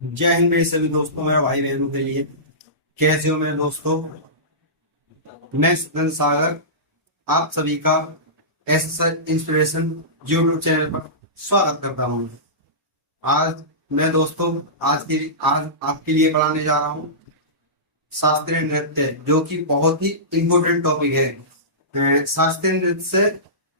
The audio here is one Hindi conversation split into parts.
जय हिंद मेरे सभी दोस्तों, मेरे भाई बहनों के लिए। कैसे हो मेरे दोस्तों? मैं सतन सागर आप सभी का एस इंस्पिरेशन यूट्यूब चैनल पर स्वागत करता हूँ। आज मैं दोस्तों आज आपके लिए पढ़ाने जा रहा हूँ शास्त्रीय नृत्य, जो कि बहुत ही इम्पोर्टेंट टॉपिक है। शास्त्रीय नृत्य से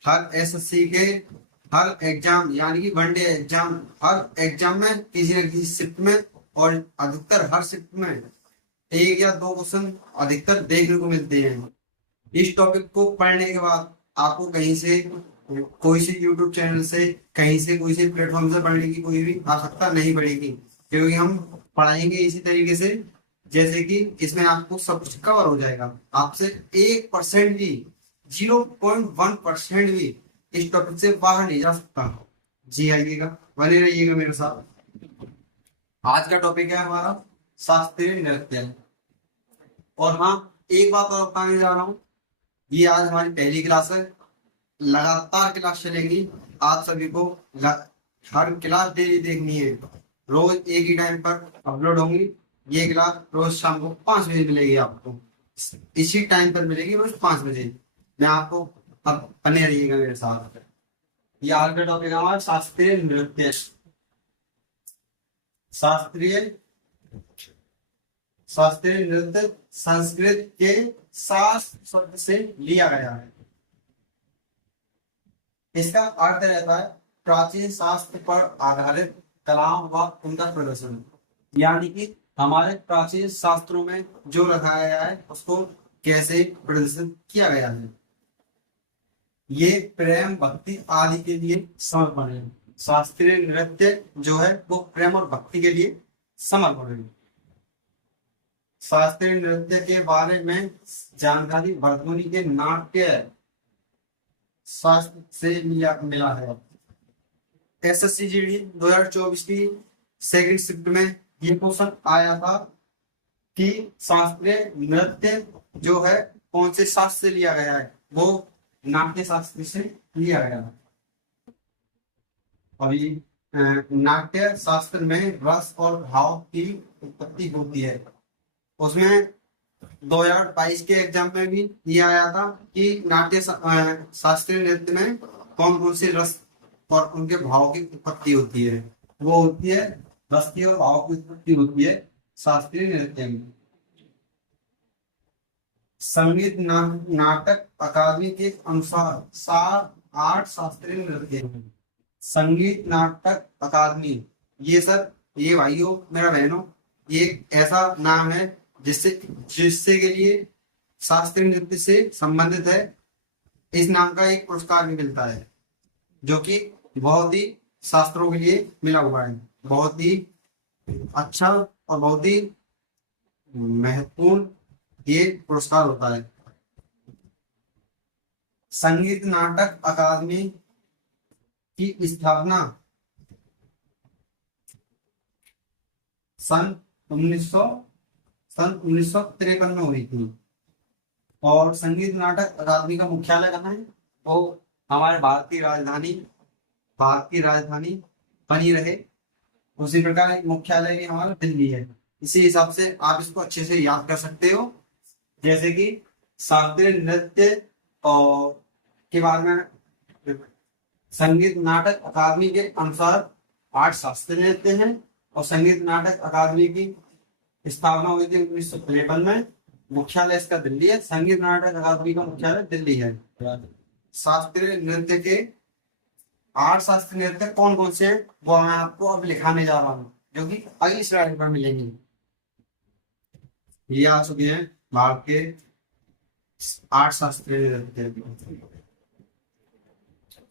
हर एसएससी के हर एग्जाम यानी कि वनडे एग्जाम, हर एग्जाम में किसी न किसी शिफ्ट में और अधिकतर हर शिफ्ट में एक या दो क्वेश्चन अधिकतर देखने को मिलते हैं। इस टॉपिक को पढ़ने के बाद आपको कहीं से कोई से यूट्यूब चैनल से कहीं से कोई से प्लेटफॉर्म से पढ़ने की कोई भी आवश्यकता नहीं पड़ेगी, क्योंकि हम पढ़ाएंगे इसी तरीके से जैसे कि इसमें आपको सब कुछ कवर हो जाएगा। आपसे 1% भी 0.1% भी इस टॉपिक से बाहर नहीं जा सकता। जी आइएगा, बने रहिएगा मेरे साथ। आज का टॉपिक है हमारा शास्त्रीय नृत्य। और हाँ, एक बात और बताने जा रहा हूँ, ये आज हमारी पहली क्लास है। लगातार क्लास चलेगी, आप सभी को हर क्लास डेली देखनी है। रोज एक ही टाइम पर अपलोड होंगी। ये क्लास रोज शाम को 5 बजे मिलेगी आपको, इसी टाइम पर मिलेगी, रोज 5 बजे। मैं आपको अब बने रहिएगा मेरे साथ। ये आज का टॉपिक है हमारा शास्त्रीय नृत्य। शास्त्रीय शास्त्रीय नृत्य संस्कृत के शास्त्र शब्द से लिया गया है। इसका अर्थ रहता है प्राचीन शास्त्र पर आधारित कलाओं व उनका प्रदर्शन, यानी कि हमारे प्राचीन शास्त्रों में जो रखाया गया है उसको कैसे प्रदर्शित किया गया है। ये प्रेम भक्ति आदि के लिए समर्पण है। शास्त्रीय नृत्य जो है वो प्रेम और भक्ति के लिए समर्पण है। शास्त्रीय नृत्य के बारे में जानकारी भरतमुनि के नाट्य शास्त्र से मिला है। एसएससी जीडी 2024 की सेकंड शिफ्ट में ये क्वेश्चन आया था कि शास्त्रीय नृत्य जो है कौन से शास्त्र से लिया गया है। वो नाट्य शास्त्र से लिया गया है। अभी नाट्य शास्त्र में रस और भाव की उत्पत्ति होती है। उसमें 2022 के एग्जाम में भी ये आया था कि नाट्य शास्त्रीय नृत्य में कौन कौन से रस और उनके भाव की उत्पत्ति होती है। वो होती है रस की और भाव की उत्पत्ति होती है शास्त्रीय नृत्य में। संगीत नाटक अकादमी के अनुसार 8 शास्त्रीय नृत्य हैं। संगीत नाटक अकादमी, ये भाइयों मेरा बहनों, ये एक ऐसा नाम है जिससे के लिए शास्त्रीय नृत्य से संबंधित है। इस नाम का एक पुरस्कार भी मिलता है, जो कि बहुत ही शास्त्रों के लिए मिला हुआ है। बहुत ही अच्छा और बहुत ही महत्वपूर्ण ये पुरस्कार होता है। संगीत नाटक अकादमी की स्थापना सन 1953 में हुई थी। और संगीत नाटक अकादमी का मुख्यालय कहाँ है? वो हमारे भारत की राजधानी बनी रहे, उसी प्रकार मुख्यालय भी हमारा दिल्ली है। इसी हिसाब से आप इसको अच्छे से याद कर सकते हो। जैसे कि शास्त्रीय नृत्य और के बारे में संगीत नाटक अकादमी के अनुसार 8 शास्त्रीय नृत्य हैं। और संगीत नाटक अकादमी की स्थापना हुई थी 1953 में। मुख्यालय इसका दिल्ली है। संगीत नाटक अकादमी का मुख्यालय दिल्ली है। शास्त्रीय नृत्य के 8 शास्त्रीय नृत्य कौन कौन से हैं वो मैं आपको अब लिखाने जा रहा हूँ, जो कि अगली स्लाइड पर मिलेंगे। ये आ चुके हैं भारत के 8 शास्त्रीय नृत्य।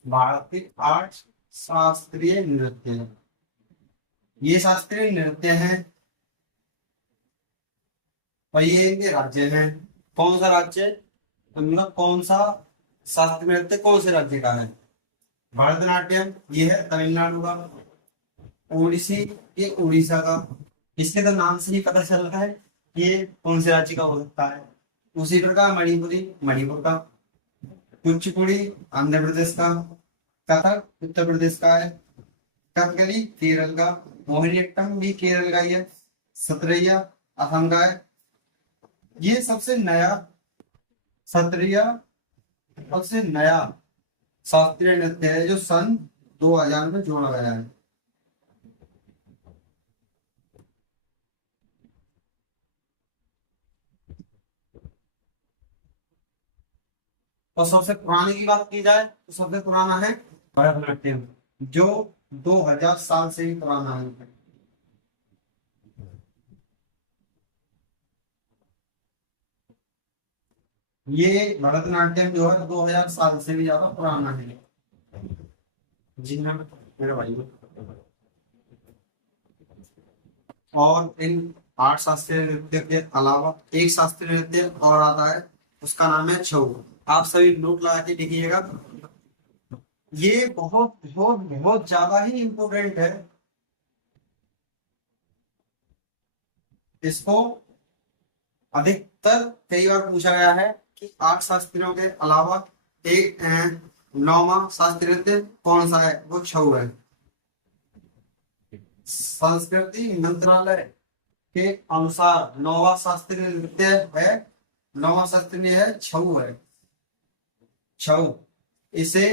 भारत के 8 शास्त्रीय नृत्य, ये शास्त्रीय नृत्य हैं और ये इनके राज्य हैं। कौन सा राज्य? तो मतलब कौन सा शास्त्रीय नृत्य कौन से राज्य का है? भरतनाट्यम ये है तमिलनाडु का। ओडिसी ये उड़ीसा का। इसके तो नाम से ही पता चल रहा है ये कौन से राज्य का हो सकता है। उसी प्रकार मणिपुरी मणिपुर का। कुचिपुड़ी आंध्र प्रदेश का। कथक उत्तर प्रदेश का है। कथकली केरल का, मोहिनीअट्टम भी केरल का ही है, सतरैया असम का है। ये सबसे नया सतरैया सबसे नया शास्त्रीय नृत्य है जो सन 2000 में जोड़ा गया है। और सबसे पुराने की बात की जाए तो सबसे पुराना है भरतनाट्यम, जो 2000 साल से भी पुराना है। ये भरतनाट्यम जो है 2000 साल से भी ज्यादा पुराना है। जी हाँ मेरे भाई। और इन 8 शास्त्रीय नृत्य के अलावा एक शास्त्रीय नृत्य और आता है, उसका नाम है छऊ। आप सभी नोट लगा के लिखिएगा। ये बहुत बहुत बहुत ज्यादा ही इम्पोर्टेंट है। इसको अधिकतर कई बार पूछा गया है कि 8 शास्त्रियों के अलावा एक 9वां शास्त्रीय नृत्य कौन सा है, वो छऊ है। संस्कृति मंत्रालय के अनुसार 9वां शास्त्रीय नृत्य है, 9वां शास्त्रीय है छऊ है। छऊ, इसे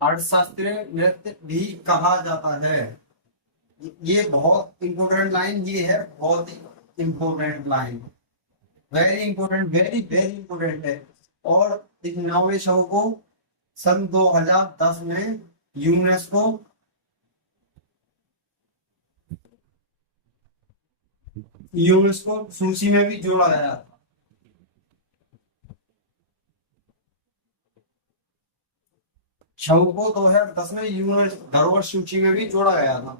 अर्थशास्त्रीय नृत्य भी कहा जाता है। ये बहुत इंपॉर्टेंट लाइन ये है, बहुत ही important line, very important, very very important है। और इस 9वें छऊ को सन 2010 में यूनेस्को यूनेस्को सूची में भी जोड़ा गया था। छऊ को 2010 में यूनेस्को धरोहर सूची में भी जोड़ा गया था।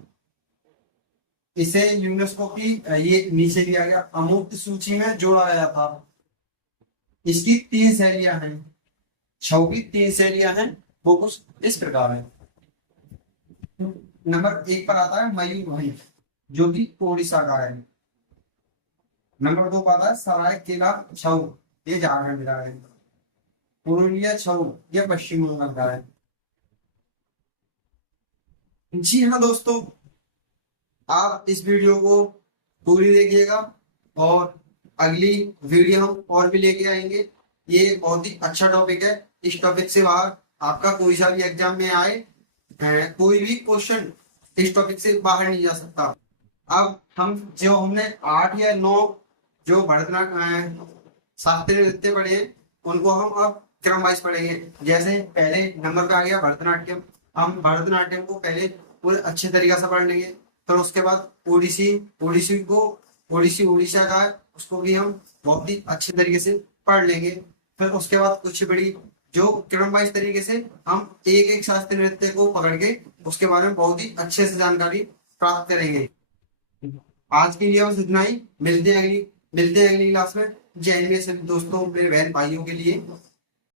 इसे यूनेस्को की ये नीचे दिया गया अमूर्त सूची में जोड़ा गया था। इसकी 3 शैलियां हैं, छऊ की 3 शैलियां हैं, वो कुछ इस प्रकार है। नंबर 1 पर आता है मयूरभंज, जो कि ओडिशा का है। नंबर 2 पर आता है सरायकेला छऊ, ये झारखंड का है। पुरुलिया छऊ, ये पश्चिम बंगाल का है। जी हाँ दोस्तों, आप इस वीडियो को पूरी देखिएगा और अगली वीडियो हम और भी लेके आएंगे। ये बहुत ही अच्छा टॉपिक है। इस टॉपिक से बाहर आपका कोई सा भी एग्जाम में आए, कोई भी क्वेश्चन इस टॉपिक से बाहर नहीं जा सकता। अब हम जो हमने 8 या 9 जो भरतनाट्यम शास्त्रीय नृत्य पढ़े हैं, उनको हम अब क्रम वाइज पढ़ेंगे। जैसे पहले नंबर पे आ गया भरतनाट्यम, हम भरतनाट्यम को पहले पूरे अच्छे तरीके से पढ़ लेंगे। फिर उसके बाद ओडिसी, ओडिसी उड़ीसा का है, उसको भी हम बहुत ही अच्छे तरीके से पढ़ लेंगे। फिर उसके बाद कुचिपुड़ी, जो क्रम वाइज तरीके से हम एक एक शास्त्रीय नृत्य को पकड़ के उसके बारे में बहुत ही अच्छे से जानकारी प्राप्त करेंगे। आज के लिए बस इतना ही। मिलते हैं अगली क्लास में। जय हिंद सभी दोस्तों, मेरे बहन भाइयों के लिए।